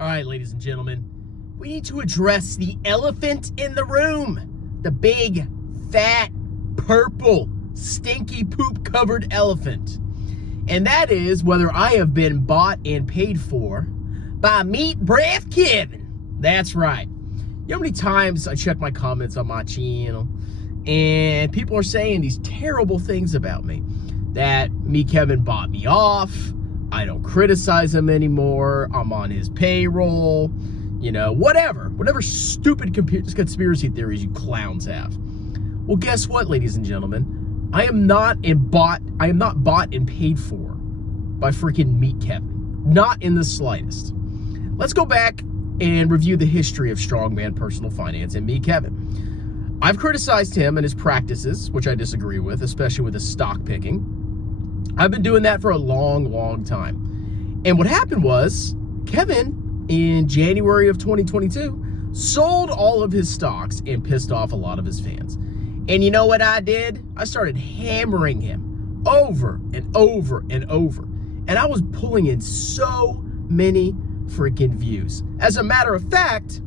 All right, ladies and gentlemen, we need to address the elephant in the room. The big, fat, purple, stinky poop-covered elephant. And that is whether I have been bought and paid for by Meat Breath Kevin. That's right. You know how many times I check my comments on my channel and people are saying these terrible things about me. That me, Kevin, bought me off. I don't criticize him anymore. I'm on his payroll. You know, whatever stupid conspiracy theories you clowns have. Well, guess what, ladies and gentlemen? I am not bought and paid for by freaking Meat Kevin. Not in the slightest. Let's go back and review the history of Strongman Personal Finance and Meat Kevin. I've criticized him and his practices, which I disagree with, especially with his stock picking. I've been doing that for a long, long time. And what happened was, Kevin, in January of 2022, sold all of his stocks and pissed off a lot of his fans. And you know what I did? I started hammering him over and over and over. And I was pulling in so many freaking views. As a matter of fact,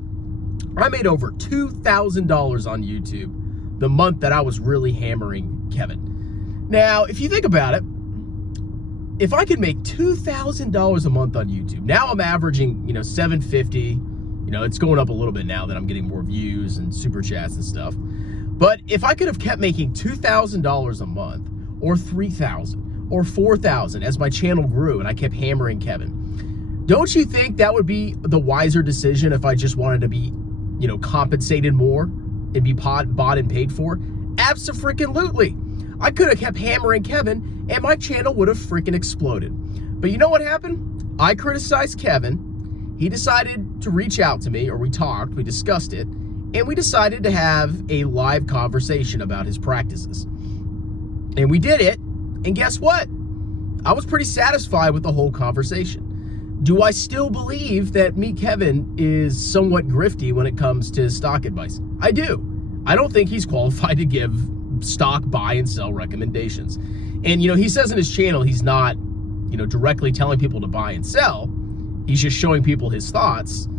I made over $2,000 on YouTube the month that I was really hammering Kevin. Now, if you think about it, if I could make $2,000 a month on YouTube, now I'm averaging, $750. It's going up a little bit now that I'm getting more views and super chats and stuff. But if I could have kept making $2,000 a month, or $3,000, or $4,000 as my channel grew and I kept hammering Kevin, don't you think that would be the wiser decision if I just wanted to be, compensated more and be bought and paid for? Abso-freaking-lutely. I could have kept hammering Kevin and my channel would have freaking exploded. But you know what happened? I criticized Kevin. He decided to reach out to me, or we talked, we discussed it, and we decided to have a live conversation about his practices. And we did it, and guess what? I was pretty satisfied with the whole conversation. Do I still believe that Meat Kevin is somewhat grifty when it comes to stock advice? I do. I don't think he's qualified to give stock buy and sell recommendations. And, he says in his channel he's not, directly telling people to buy and sell. He's just showing people his thoughts.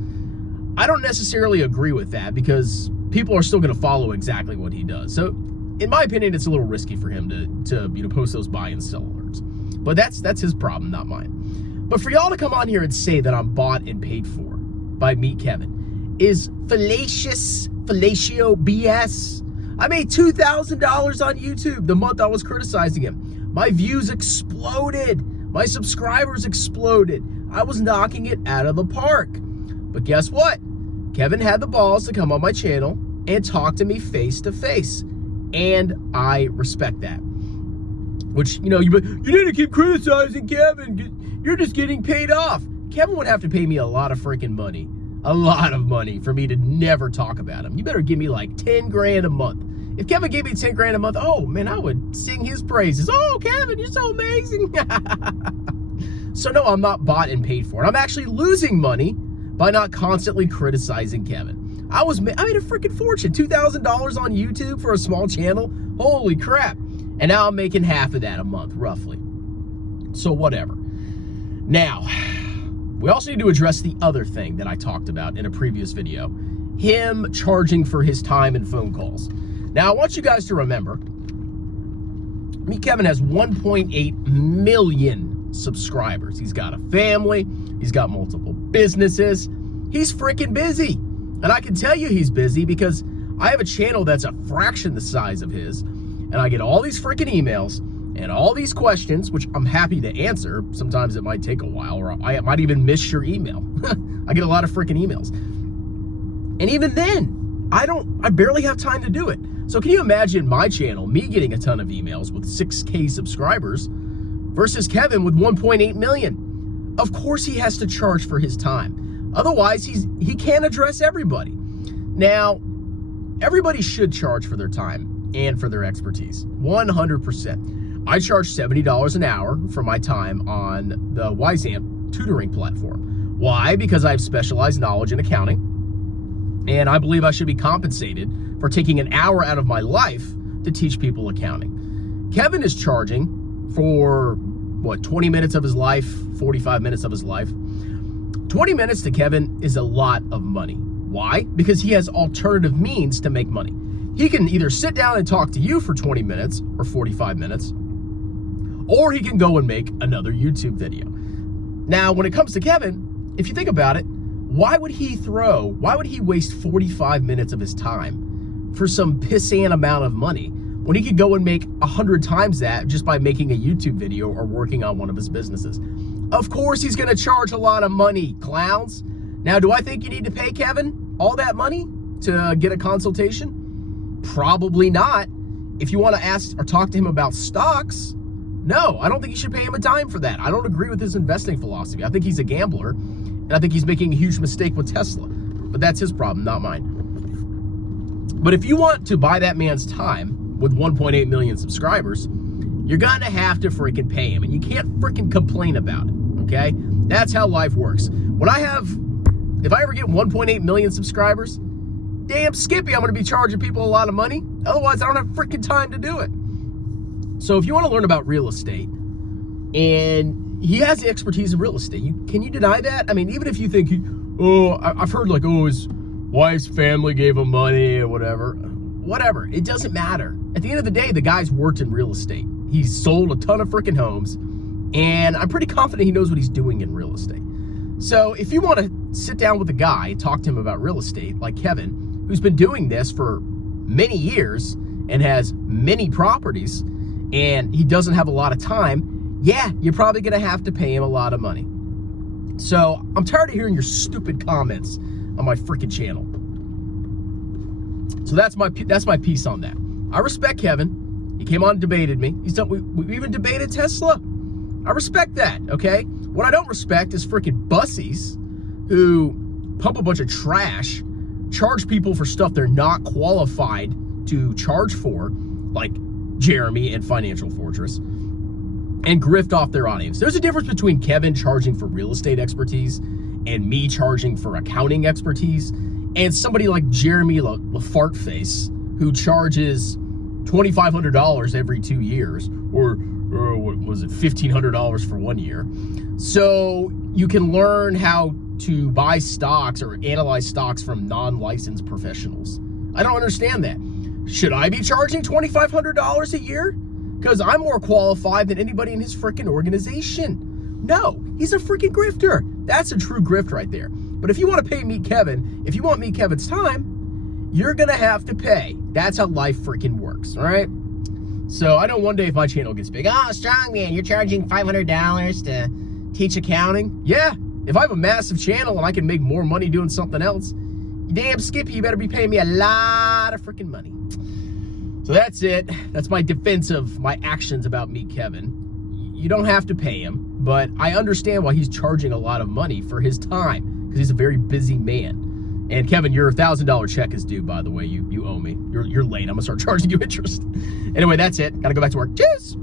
I don't necessarily agree with that because people are still going to follow exactly what he does. So, in my opinion, it's a little risky for him to post those buy and sell alerts. But that's his problem, not mine. But for y'all to come on here and say that I'm bought and paid for by Meat Kevin is fallatio BS. I made $2,000 on YouTube the month I was criticizing him. My views exploded. My subscribers exploded. I was knocking it out of the park. But guess what? Kevin had the balls to come on my channel and talk to me face to face. And I respect that. Which, you need to keep criticizing Kevin. You're just getting paid off. Kevin would have to pay me a lot of freaking money. A lot of money for me to never talk about him. You better give me like 10 grand a month. If Kevin gave me 10 grand a month, oh man, I would sing his praises. Oh, Kevin, you're so amazing. So no, I'm not bought and paid for. I'm actually losing money by not constantly criticizing Kevin. I made a freaking fortune. $2,000 on YouTube for a small channel. Holy crap. And now I'm making half of that a month, roughly. So whatever. Now, we also need to address the other thing that I talked about in a previous video. Him charging for his time and phone calls. Now, I want you guys to remember, Meat Kevin has 1.8 million subscribers. He's got a family. He's got multiple businesses. He's freaking busy. And I can tell you he's busy because I have a channel that's a fraction the size of his. And I get all these freaking emails and all these questions, which I'm happy to answer. Sometimes it might take a while, or I might even miss your email. I get a lot of freaking emails. And even then, I barely have time to do it. So can you imagine my channel, me getting a ton of emails with 6K subscribers versus Kevin with 1.8 million? Of course he has to charge for his time. Otherwise, he can't address everybody. Now, everybody should charge for their time and for their expertise, 100%. I charge $70 an hour for my time on the Wyzamp tutoring platform. Why? Because I have specialized knowledge in accounting, and I believe I should be compensated for taking an hour out of my life to teach people accounting. Kevin is charging for, 20 minutes of his life, 45 minutes of his life, 20 minutes to Kevin is a lot of money. Why? Because he has alternative means to make money. He can either sit down and talk to you for 20 minutes or 45 minutes, or he can go and make another YouTube video. Now, when it comes to Kevin, if you think about it, why would he waste 45 minutes of his time for some pissant amount of money when he could go and make 100 times that just by making a YouTube video or working on one of his businesses? Of course he's gonna charge a lot of money, clowns. Now, do I think you need to pay Kevin all that money to get a consultation? Probably not. If you want to ask or talk to him about stocks, no, I don't think you should pay him a dime for that. I don't agree with his investing philosophy. I think he's a gambler, and I think he's making a huge mistake with Tesla. But that's his problem, not mine. But if you want to buy that man's time with 1.8 million subscribers, you're gonna have to freaking pay him, and you can't freaking complain about it, okay? That's how life works. If I ever get 1.8 million subscribers, damn Skippy, I'm gonna be charging people a lot of money. Otherwise, I don't have freaking time to do it. So if you wanna learn about real estate, and he has the expertise in real estate, can you deny that? I mean, even if you think, I've heard like, his wife's family gave him money or whatever, it doesn't matter. At the end of the day, the guy's worked in real estate. He's sold a ton of freaking homes, and I'm pretty confident he knows what he's doing in real estate. So if you want to sit down with a guy and talk to him about real estate, like Kevin, who's been doing this for many years and has many properties, and he doesn't have a lot of time, yeah, you're probably going to have to pay him a lot of money. So I'm tired of hearing your stupid comments on my freaking channel. So that's my piece on that. I respect Kevin. He came on and debated me. We even debated Tesla. I respect that, okay? What I don't respect is freaking bussies who pump a bunch of trash, charge people for stuff they're not qualified to charge for, like Jeremy and Financial Fortress, and grift off their audience. There's a difference between Kevin charging for real estate expertise and me charging for accounting expertise, and somebody like Jeremy LaFartface who charges $2,500 every 2 years, or what was it, $1,500 for 1 year. So you can learn how to buy stocks or analyze stocks from non-licensed professionals. I don't understand that. Should I be charging $2,500 a year? Because I'm more qualified than anybody in his freaking organization. No, he's a freaking grifter. That's a true grift right there. But if you want to pay Meet Kevin, if you want Meet Kevin's time, you're gonna have to pay. That's how life freaking works, all right? So I know one day if my channel gets big, Strongman, you're charging $500 to teach accounting? Yeah, if I have a massive channel and I can make more money doing something else, you damn Skippy, you better be paying me a lot of freaking money. So that's it. That's my defense of my actions about Meet Kevin. You don't have to pay him, but I understand why he's charging a lot of money for his time, because he's a very busy man. And Kevin, your $1,000 check is due, by the way. You owe me. You're late. I'm gonna start charging you interest. Anyway, that's it. Gotta go back to work. Cheers.